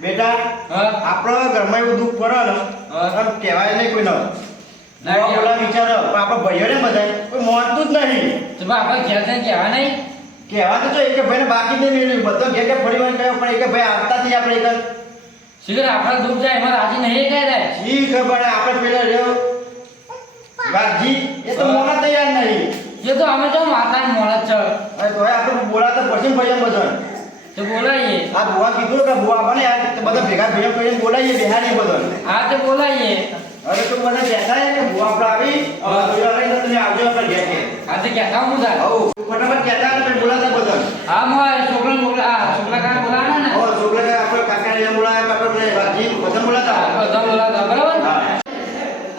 બેટા આપણો ઘરમાં એવું દુઃખ પડે ને કહેવાય નહીં કોઈ ના બોલા વિચારો પણ આપણે ભાઈઓ ને બધા કોઈ મોનતું જ નહીં તો આપણે ઘેર જઈને કહેવા નહીં કહેવા તો એક ભાઈને બાકી નહીં મેળવ્યું બધો ઘેર ઘેર ફરી વાર કહ્યું પણ એક ભાઈ આવતા જ આપણે એક શીખર આપણા દુઃખ જાય એમાં રાજી નહીં કહે રે શી ખબર આપણે પેલા રહ્યો વાઘજી એ તો મોના તૈયાર નહીં એ તો અમે તો માતા મોડા છે અરે તો આપણે બોલાતા પછી ભાઈ બધા તો બોલાઈએ આ બુવા કીધું કે બુવા બને યાર તો બધા ભેગા ભેગા કરીને બોલાઈએ બિહારી બધો હા તો બોલાઈએ અરે તો મને કહેતા કે બુવા આપણે આવી હવે લઈને તમે આવજો આપણે ઘેર કે હા તો કહેતા હું થાય હો ફટાફટ કહેતા ને બોલાતા બધા હા મોય છોકરા બોલા છોકરા કાકા બોલાના ને હો છોકરા આપણે કાકા ને બોલાય આપણે વાઘજી બધા બોલાતા બધા બોલાતા બરાબર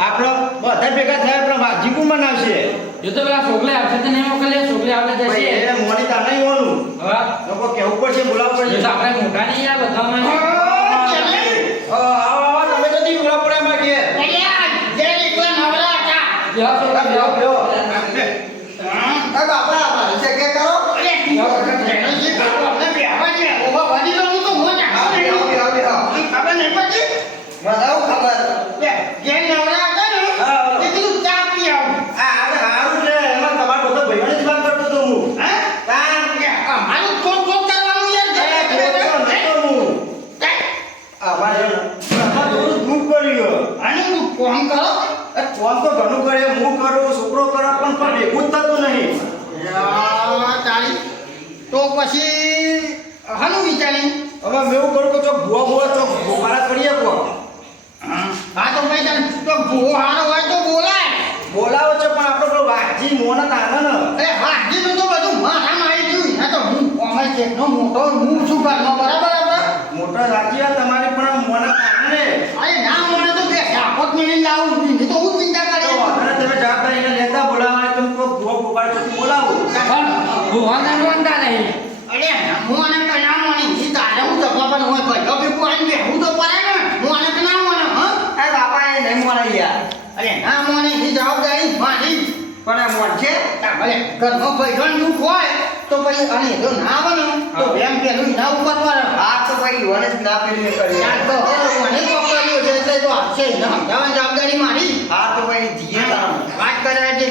આપણો બધા ભેગા થયા આપણે વાઘજી કોણ મનાવશે એ તો પેલા છોકરા આવશે તો નહીં મોકલે છોકરી આવે જશે એ મોની તા નહીં હોનું હા લોકો કેવું પડશે બોલાવવું પડશે તો આપણે મોટા નહીં યાર બધામાં આવો તમે તો દી બોલાવ પડે માં કે યા છોકરા બેહો બેહો આ બાપા અમારે છે કે કરો બતાવો ખબર કોણ તો ઘણું કરે હું કરું છોકરો કરે પણ ભેગું જ થતું નહીં તો પછી હાનું વિચારી હવે મેં એવું કરું કે તો ભૂવા ભૂવા તો ગોપાળા કરીએ કો હા તો ભાઈ તો ભૂવો હારો હોય તો બોલાય બોલાવો છો પણ આપણો પેલો વાઘજી મોના તાને ને એ હાજીનું તો બધું મારા મારી ગયું ના તો હું અમારે ચેકનો મોટો હું છું ઘરનો બરાબર આપણે મોટા રાજી વાત તમારી પણ મોના તાને અરે ના મને તો બે આપત મેળવી લાવું નહીં તો હું ચિંતા કરે અને તમે જવાબદારી લેતા બોલાવવા તમે કોઈ ભૂવા ગોપાળા પછી બોલાવો પણ ભુવાના રોંદા નહીં અરે હું આને કના મોની ઈ તારે હું જગવા પણ હોય ભાઈ હવે કોઈ આને હું તો પરાય ને હું આને કના મોને હ એ બાપા એ નહીં મોના યાર અરે ના મોને ઈ જવાબદારી મારી પણ આ મોન છે ભલે ઘરનો ભાઈગણ દુઃખ હોય તો પછી અને જો ના બને તો એમ પેલું ના ઉપર પર આ તો ભાઈ વને જ ના પેલી કરી યાર તો મને પકડ્યો છે એટલે તો આપશે ને સમજાવવાની જવાબદારી મારી આ તો ભાઈ જીએ તારા વાત કરે છે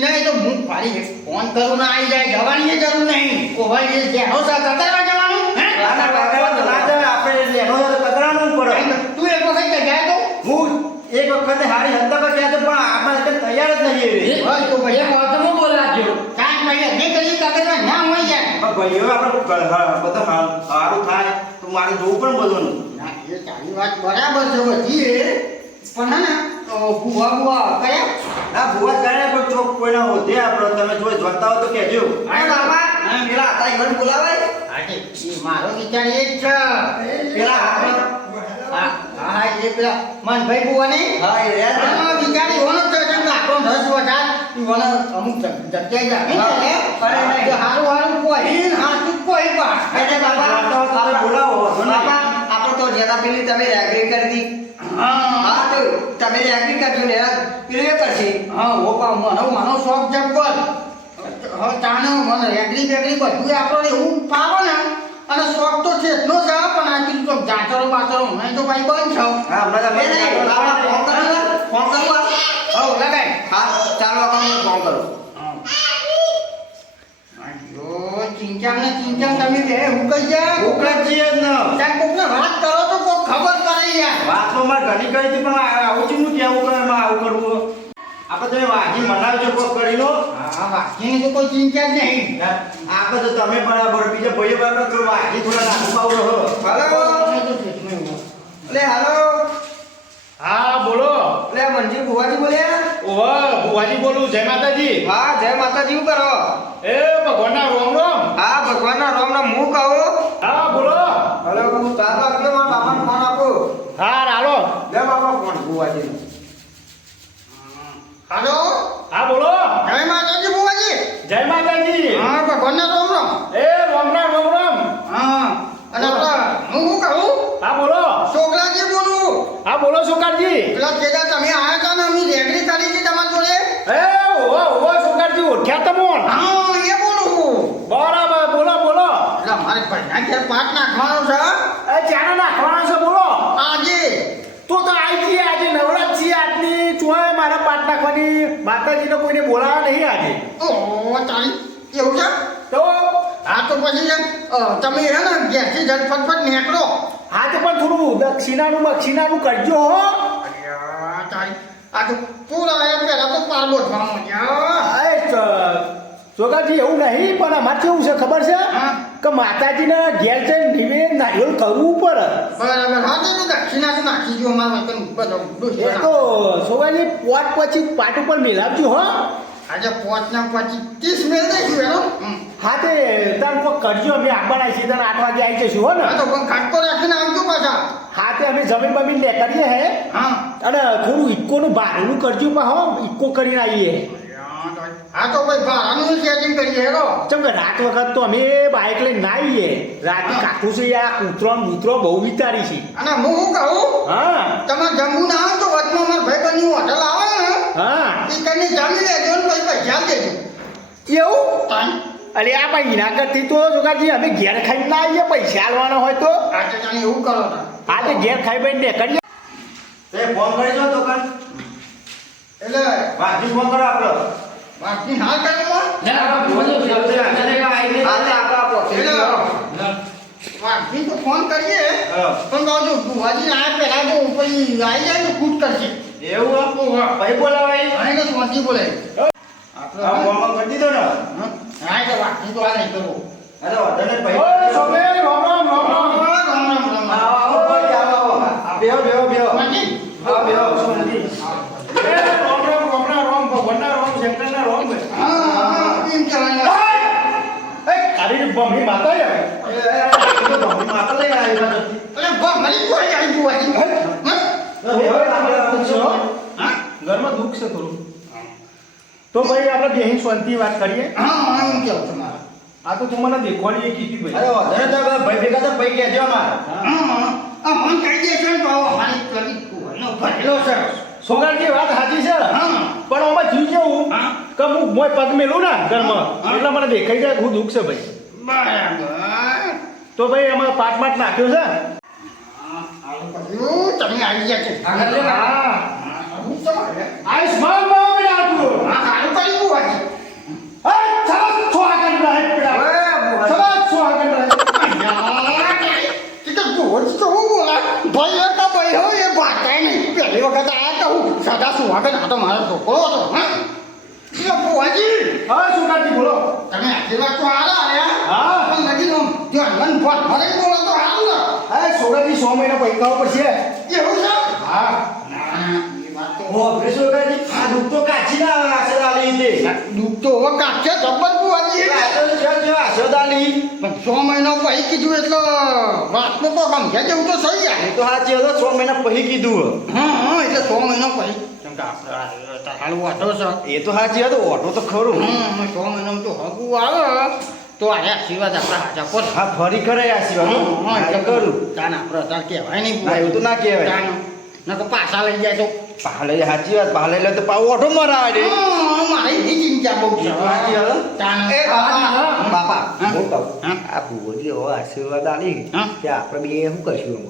નહીં તો હું ફાડી ફોન કરું ના આવી જાય જવાની જરૂર નહીં કોભાઈ એ જેનો સાથે કરવા જવાનું હે આના કાકા તો ના જાય આપણે લેનો તો કતરાનું પડે તું એક વખત જાય તો હું એક વખત હારી હત્તા પર ગયા તો પણ આપણે એટલે તૈયાર જ નહીં એવી હોય તો ભાઈ એક વાત તો હું બોલાજો કાંઈ ભાઈ નહીં કરી કાગળમાં ના હોય જાય પણ ભાઈઓ આપણે બધું સારું થાય તો મારે જોવું પણ બધું ના એ તારી વાત બરાબર છે બધી પણ હે ને તો બુવા બુવા કયા ના ભૂવા કરે પણ ચોક કોઈના હોતે આપણે તમે જો જોતા હો તો કહેજો અરે બાબા પેલા હતા ઈવન બોલાવાય આજે મારો વિચાર એ જ છે પેલા હા હા એ પેલા મનભાઈ બુવા નહીં હા એ યાર હા વિચાર એવાનો જ છે કે આપણો રસ વધાર એવાનો અમુક જગ્યાએ જાય ને અરે નહીં. હારું હારું કોઈ હાથું કોઈ પણ એટલે બાબા તમે બોલાવો બાબા આપણે તો જેના પેલી તમે એગ્રી કરી દી હા તો તમે એગ્રી કરજો ને પેલું એ કરશે હા ઓ પણ મને શોખ જબ્બર હવે તાને મને એગ્રી બેગ્રી બધું આપણે એવું પાવો ને અને શોખ તો છે એટલો જ આવે પણ આજુ તો જાચરો બાચરો મને તો ભાઈ બંધ છો હા હમણાં એ નહીં, આપણે ફોન કરું હવ લગાય હા ચાલો આપણે ફોન કરો અયો ચિંચામ ને ચિંચામ તમે બે હું કઈ જા ઉકળજીએ જ ન ત્યાં કોકને વાત કરો તો કોક ખબર પડે યાર વાતો માં ઘણી કરી હતી પણ આવું છું કેવું કરે એમાં આવું કરવું આપણે તમે વાઘી મનાવજો કોક કરી લો હા વાઘીની તો કોઈ ચિંતા જ નહીં આપણે તો તમે બરાબર બીજા ભાઈઓ બરાબર તો વાઘી થોડા નાખું પાવ રહો એટલે હાલો હા બોલો એટલે મંજીર ભુવાજી બોલ્યા ઓહો ભુવાજી બોલું જય માતાજી હા જય માતાજી શું કરો એ ભગવાનના રોમ રોમ હા ભગવાનના રામ નામ હું કહું હા બોલો હલો હું ચાલો આપજો મારા બાપાને ફોન આપો હા હાલો લે બાપા ફોન ભુવાજી હાલો હા બોલો જય માતાજી બુવાજી જય માતાજી હા ભગવાનના રોમ રોમ એ રોમ રોમ હા અને હું કહું હા બોલો છોકરાજી બોલું હા બોલો સુકારજી પેલા કેદા તમે આયા હતા ને અમે રેગડી કરી હતી તમારી જોડે એ ઓહો સુકારજી ઓળખ્યા તમોન હા એ બોલું બરાબર બોલો બોલો એટલે મારે ભાઈના ઘેર પાટ નાખવાનો છે એ ચાનો નાખવાનો છો પાઠ નાખવાની માતાજીને કોઈને બોલાવા નહીં આજે ઓહો તારી એવું છે તો હા તો પછી તમે હે ને ઘેરથી જટ ફટફટ નીકળો આજે પણ થોડું દક્ષિણાનું કરજો હો અરે તારી આ તો પૂરા એ પહેલા તો પાર બોધવાનો ચોકાજી એવું નહીં પણ અમારે કેવું છે ખબર છે હા. કે માતાજીને ઘેર જઈને નિવેદ નારિયેળ કરવું પડે બરાબર હા તો દક્ષિણા તો નાખી દો અમારા વતન બધો એ તો ચોકાજી પોટ પછી પાટ ઉપર મેલાવજો હો આજે 5 ના 25 મેળ દઈશું એનો હા તે તાર કોઈ કરજો અમે આપવાના છીએ તને 8 વાગે આવી જઈશું હો ને હા તો પણ ખાટકો રાખીને આવજો પાછા હા તે અમે જમીન બમીન લે કરીએ હે હા અને થોડું ઇક્કોનું ભાડું કરજો પણ હો ઇક્કો કરીને આવીએ હા તો ભાઈ ભાડાનું સેટિંગ કરીએ હેરો ચમ કે રાત વખત તો અમે બાઇક લઈને ના આવીએ રાતે કાઠું છે યાર કૂતરો ને બૂતરો બહુ વિચારી છે અને હું શું કહું હા તમારે જમવું ના આવે તો વચમાં મારા ભાઈબંધની હોટલ આવે ને હા એ કને જમી લેજો ને પછી પૈસા દેજો એવું તાન અરે આ ભાઈ એના કરતી તો જોગાજી અમે ઘેર ખાઈને ના આવીએ પૈસા આલવાના હોય તો આજે તને એવું કરો તાન. આજે ઘેર ખાઈ બઈને ને કરીએ તે ફોન કરી દો દુકાન એટલે વાજી ફોન કરો આપણો વાતની ના કરો ના બાપા બોલો જલ્દી આને કા આઈને હાલ આપો આપો એટલે વાતની તો ફોન કરીએ હા. પણ બાજુ બુવાજી આ પહેલા તો પછી આવી જાય તો કૂટ કરશે એવું ભાઈ બોલાવાય અને તો સ્વાતી બોલે આ ફોન કરી દીધો ને હા તો વાતની તો આ નહીં કરવો અરે વાંધો નહીં ઓય ભાઈ સોમે રામ રામ રામ રામ રામ રામ રામ રામ આવો ભાઈ આવો બેહો વાતની? હા બેહો એ રામ રામ રામના રામ ભગવાનના રામ શંકરના રામ હા એમ કહેવાય એ કારી બમણી માતા યાર માતા લઈ આવ્યો અરે બા મરી કોઈ આવી બુવાજી હા ઘરમાં દુઃખ છે થોડું તો ભાઈ આપણે બેહીન શાંતિ વાત કરીએ હા એમ કેવું તમારે આ તો તું મને દેખવાની એ કીધી અરે ભાઈ વાંધો નહીં તો ભાઈ ભેગા તો ભાઈ કહેજો અમારે હા મન કહી દેશો ને તો અમારી કરી કુવાનો ભરેલો છે સોગાનજી વાત સાચી છે હા. પણ આમાં જીવ કેવું હા. કે હું મોય પગ મેલું ને ઘરમાં હા. એટલે મને દેખાઈ જાય હું દુઃખ છે ભાઈ બરાબર તો ભાઈ એમાં પાટ માટ નાખ્યો છે તમે આવી ગયા છે આગળ લે હા હું તમારે આયુષ્માન બાબા બેટા આટલું હા સારું કરી બુવાજી સરસ છો આગળ રહે પેલા સરસ છો આગળ રહે ભાઈ હતા ભાઈ હો એ ભાતા નહીં પહેલી વખત આયા તો હું સદા સુહાગન હતો મારો છોકરો હતો હા બુવાજી હા સુકાજી બોલો તમે આશીર્વાદ તો હારા આલ્યા હા. પણ નદી નો ધ્યાન ફોન મરે બોલો તો હારું ને હા સોગાજી 100 મહિના પૈકાઓ પડશે એવું છે હા ના એ વાત તો ઓ પ્રેસોગાજી આ દુઃખ તો કાચી ના આશીર્વાદ આલી દે દુઃખ તો હવે કાઢશે જબ્બર બુવાજી આ તો છે આશીર્વાદ આલી પણ 100 મહિના પછી કીધું એટલે વાતમાં તો સમજ્યા જેવું તો સહી એ તો સાચી હતો 6 મહિના પછી કીધું હા એટલે 100 મહિના પછી કેમ કે આપણે હાલ વાટો છે એ તો સાચી હતો ઓટો તો ખરું 100 મહિનામાં તો હગું આવે તો આ આશીર્વાદ આપણા હાજા પર હા ફરી કરે આશીર્વાદ હા એટલે કરું તાન આપણે અત્યારે કહેવાય નહીં ના એવું તો ના કહેવાય તાન ન તો પાછા લઈ જાય તો પાલે સાચી વાત પાલે એટલે તો પાવ ઓટો મરાવે દે મારી બી ચિંતા બહુ છે સાચી વાત તાન એ બાપા બાપા હા? હું કહું હા? આ ભૂગોળી હવે આશીર્વાદ આલી હા? કે આપણે બે શું કરશું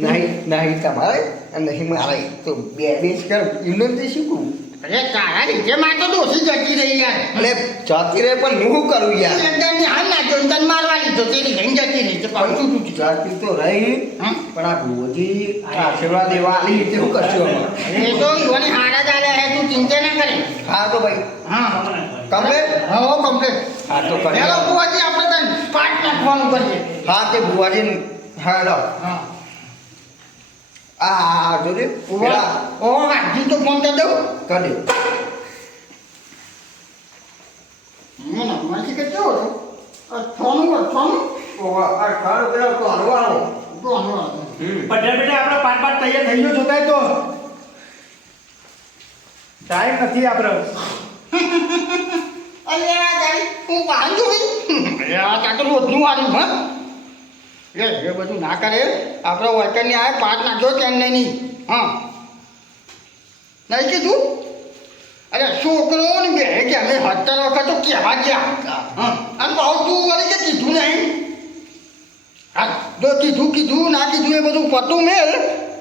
નહીં નહીં તમારે અને નહીં મારે તો બે બેસ કર એમને તો શું કહું અરે તારા રીતે માં તો દોષી જતી રહી યાર એટલે જતી રહે પણ હું શું કરું યાર લંડનની હાલ નાખ્યો ને તને મારવા લીધો તેની ઘણી જતી રહી છે પાછું તું જતી તો રહી હા? પણ આ ભૂગોળી આશીર્વાદ એવા આલી તે શું કરશું અમે એ તો ઈવોની હારા ચાલ્યા હે તું ચિંતા ના કરે હા તો ભાઈ હા કમ્પ્લેટ હા કમ્પ્લીટ હા તો કરી હેલો બુવાજી આપણે તને પાટ નાખવાનું કરીએ હા તે ભુવાજી હા લો હા આ જોજે પેલા ઓ વાજી તો ફોન કરી દઉં કરી મને માજી કે કેવો હતો છોનું ઓ આ ખાડો પેલા તો હરવાનો પણ બેટા આપણે પાટ પાટ તૈયાર થઈ ગયો છતાંય તો ટાઈમ નથી આપણે અલ્યા ગાડી હું બાંધું અલ્યા તા તો રોજનું વાળું હા એ બધું ના કરે આપણો વર્કરની આ પાટ નાખ્યો કેમ નહીં હા નહીં કીધું અરે છોકરો ને બે કે અમે 17 વખત તો કહેવા ગયા હા અને ભાવ તું વળી કે કીધું નહીં હા જો કીધું ના કીધું એ બધું પતું મેલ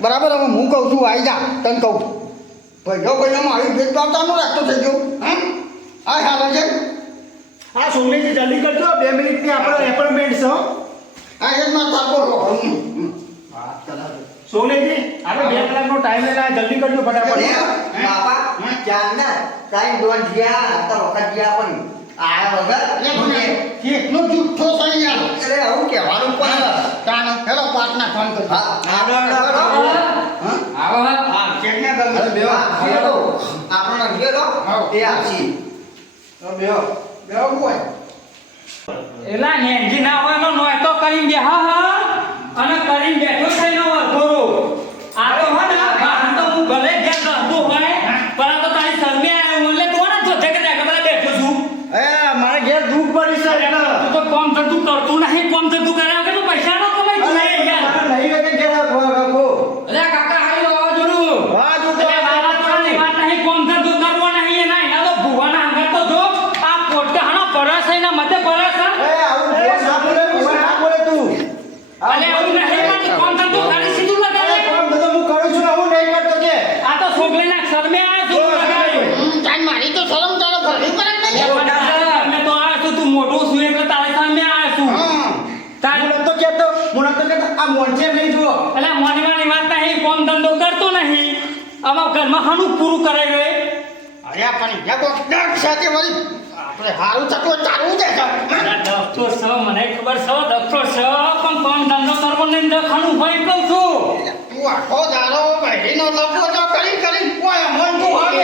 બરાબર હવે હું કહું છું આવી જા તને કહું ભાઈઓમાં આવી ભેદભાવતાનું રાખતો થઈ ગયો હા આ હાલ છે આ સોમલીજી જલ્દી કરજો 2 મિનિટની આપણે એપોઇન્ટમેન્ટ છે હો. આ એક માં થાકો સોમલીજી આપણે 2 કલાકનો ટાઈમ લઈને આ જલ્દી કરજો ફટાફટ. બાપા ચાંદના ટાઈમ દોન ગયા તો વખત ગયા પણ આયા વગર કેટલો જુઠ્ઠો થઈ યાર અરે આવું કહેવાનું પણ તાનો હેલો પાટના ફોન કર હા આવો હા કેટલે ગમે આપણો ગયો એ આપશી બેહો બોય એલા નેનજી ના હોય નો નોય તો કરીને બેહા હા અને કરીને બેઠો થઈને વરઘોરો આ તો હો ને વાહન તો હું ભલે જ્યાં રહેતો હોય પણ આ તો તારી શરમે આવ્યો એટલે તું ને જોતે કે ત્યાં બધા બેઠો છું એ મારે ઘેર દુઃખ પડી છે એટલે તું તો કોમ થતું કરતું નહીં કોમ થતું કર્યા કે તું પૈસા નો કમાઈ તું નહીં યાર મારે નહીં વગર ઘેર રાખો. અરે કાકા હારી આવા જોડું વાહ, જો તો અરે મારા તોની વાત નહીં કોમ થતું કરવો નહીં એના એના તો ભુવાના અંગર તો જો આ પોટકા હાનો પરસ એના મતે પરસ એ આવું ના બોલે, ના બોલે તું. અલે આવું નહીં પણ કોમ થતું ખાલી સીધું લગાડે કામ બધું હું કરું છું ને હું નહીં કરતો કે આ તો છોકરીના શરમે આવ્યો તું લગાડ્યો તાન મારી તો શરમ ચાલો ભરવી પડે અરે નહીં પણ અમે તો આવ્યો છું તું મોટો છું એટલે તારે સામે આવ્યો છું તારે હું નતો કહેતો, આ મોંચે નહીં જુઓ. અલે મોનવાની વાત નહીં કોમ ધંધો કરતો નહીં આમાં ઘરમાં હાનું પૂરું કરાઈ ગયે અરે પણ જગો ડક સાથે વળી આપણે હારું થતું ચાલવું દે ડોક્ટર સ મને ખબર છે ડોક્ટર સ પણ કોમ ધંધો કરવો નહીં દખાનું હોય કહું છું તું આખો દાડો બહેરીનો લપો તો કરી કોઈ મન તું હવે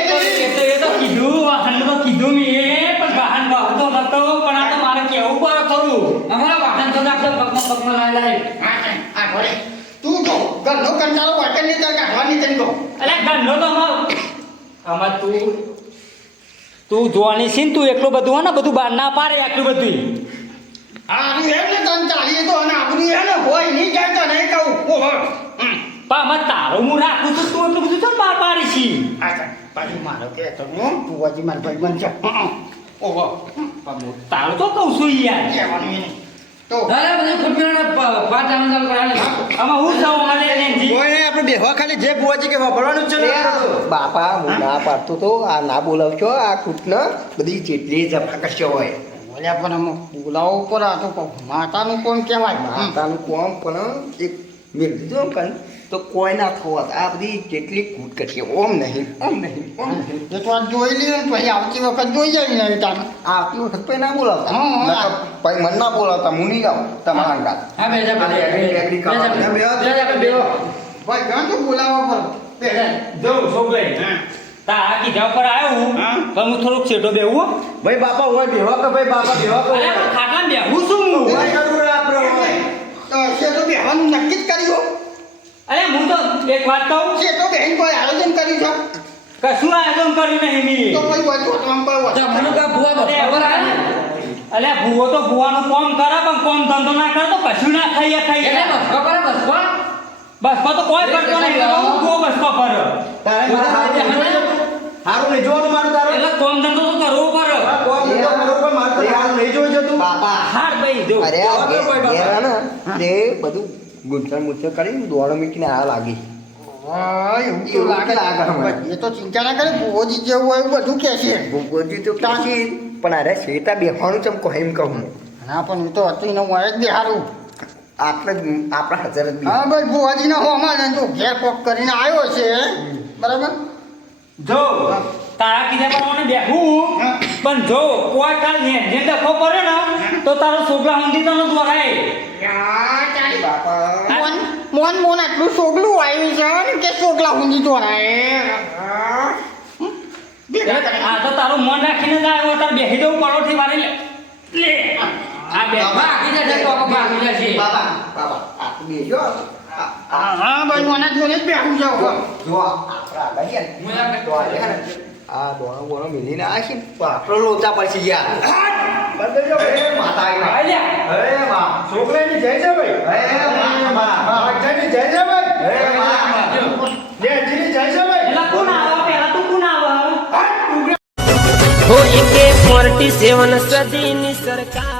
એ તો કીધું વાહન તો કીધું મેં પણ વાહન બહતો નતો પણ આ તો મારે કેવું પડે ખરું અમારા વાહન તો નાખતો પગમાં લાય આ ભલે તું જો ઘરનો કંટાળો વાટની તર કાઢવાની તને કહો અલે ગંધો તો આમાં તું જોવાની છે ને તું એટલું બધું હોય ને બધું બહાર ના પાડે આટલું બધું હારું એમ ને તને ચાલીએ તો અને આપણું એને હોય નહીં જાય તો નહીં કહું ઓહો પણ આમાં તારો હું રાખું છું તું એટલું બધું ચમ બહાર પાડી છી પાછી મારો કે તો હું ભુવાજી મારા ભાઈ બન છે ઓહો તારો તો કહું છું યાર કહેવાનું નહીં તો અરે બધું ખુરપીને પાટ ચાલુ કરાવે આમાં હું જાઉં મને નેનજી કોઈ આપણે બેહવા ખાલી જે બુઆજી કે વાપરવાનું જ છે ને. બાપા હું ના પાડતો તો આ ના બોલાવશો આ કૂટને બધી જેટલી જફાકસ્ય હોય બોલ્યા પણ અમે બોલાવો પર આ તો માતાનું કોણ કહેવાય માતાનું કોમ પણ એક મેળ દીધું એમ કન તો કોઈ ના ખોવાત આ બધી જેટલી કૂટ કરશે ઓમ નહીં ઓમ નહીં ઓમ નહીં એ તો આ જોઈ લઈએ ને પછી આવતી વખત જોઈ જાય ને એ તાને આવતી વખત પછી ના બોલાવતા હા, હા. નકર પછી મને ના બોલાવતા હું નહીં જાઉં તમારા અંગાત હા બેજા ભાઈ ગણ તો બોલાવો પર જો છોકરી તારા કીધા પર આવ્યો હા. પણ હું થોડુંક છેટો બેહું ભાઈ બાપા હોય બેહવા કે ભાઈ બાપા બેહવા કે અરે પણ ખાટલામાં બેહું છું હું હોય જરૂર આપણે હોય. છે તો બેહવાનું નક્કી જ કર્યું અરે હું તો એક વાત કહું છે તો બેન કોઈ આયોજન કર્યું છે કશું આયોજન કર્યું નહીં મી તો કોઈ હોય તો આમ કોઈ હોય અલે ભૂવો તો ભૂવાનું કોમ કરે પણ કોમ ધંધો ના કરે તો કશું ના ખાઈએ બસકો તો કોઈ કરતો નહીં એટલે હું ભૂવો બસકો કરે તારે મારે હારું નહીં જોવાનું મારું તારું. એટલે કોમ ધંધો તો કરવો પડે હા, કોમ ધંધો કરવો પણ મારે તો હારું નહીં જોવું છે તું. બાપા હાર ભાઈ જો અરે આ ઘેર ને તે બધું ગુંચણ મુંચણ કરીને દોડો મીકીને આ લાગી હા એવું તો એવું લાગે લાગે મને. એ તો ચિંતા ના કરે ભોજી જેવું હોય એવું બધું કહે છે ભૂગોજી તો કાશી પણ અરે શેતા બેહવાનું ચમ કહો એમ કહું ના પણ એ તો હતું ને હોય જ બે સારું આપણે જ આપણા હાજર જ બી હા ભાઈ ભુવાજીના હોમાં ને તો ઘેર કોક કરીને આવ્યો છે બરાબર જો તારા કીધા પ્રમાણે બેહું પણ જો કોઈ કાલ ને જે ડખો પડે ને તો તારો છોકરા હંધી તને દોરાય મોન મોન આટલું સોગલું આવ્યું છે ને કે સોગલા ઊંધી દોરાય આ તો તારું મન રાખીને જ આવ્યો તાર બેહી જવું પરોઠી વાળી લે આ બે બાકી જશે તો બાકી જશે બાબા બાબા આ બેજો હા ભાઈ મોના જોડે જ બેહું જાવ જો આપણા આગળ છે ને તો આ રે ને આ દોણો બોણો મિલીને આ છે આપણો લોચા પડશે યાર બંધ જો ભાઈ. માતા આવી આઈ લે હે માં છોકરાની જય છે ભાઈ. હે માં ભગજાની જય છે ભાઈ. હે માં દેજીની જય છે ભાઈ. એલા કોણ આવા પેલા તું કોણ આવા हो 47 सदी सरकार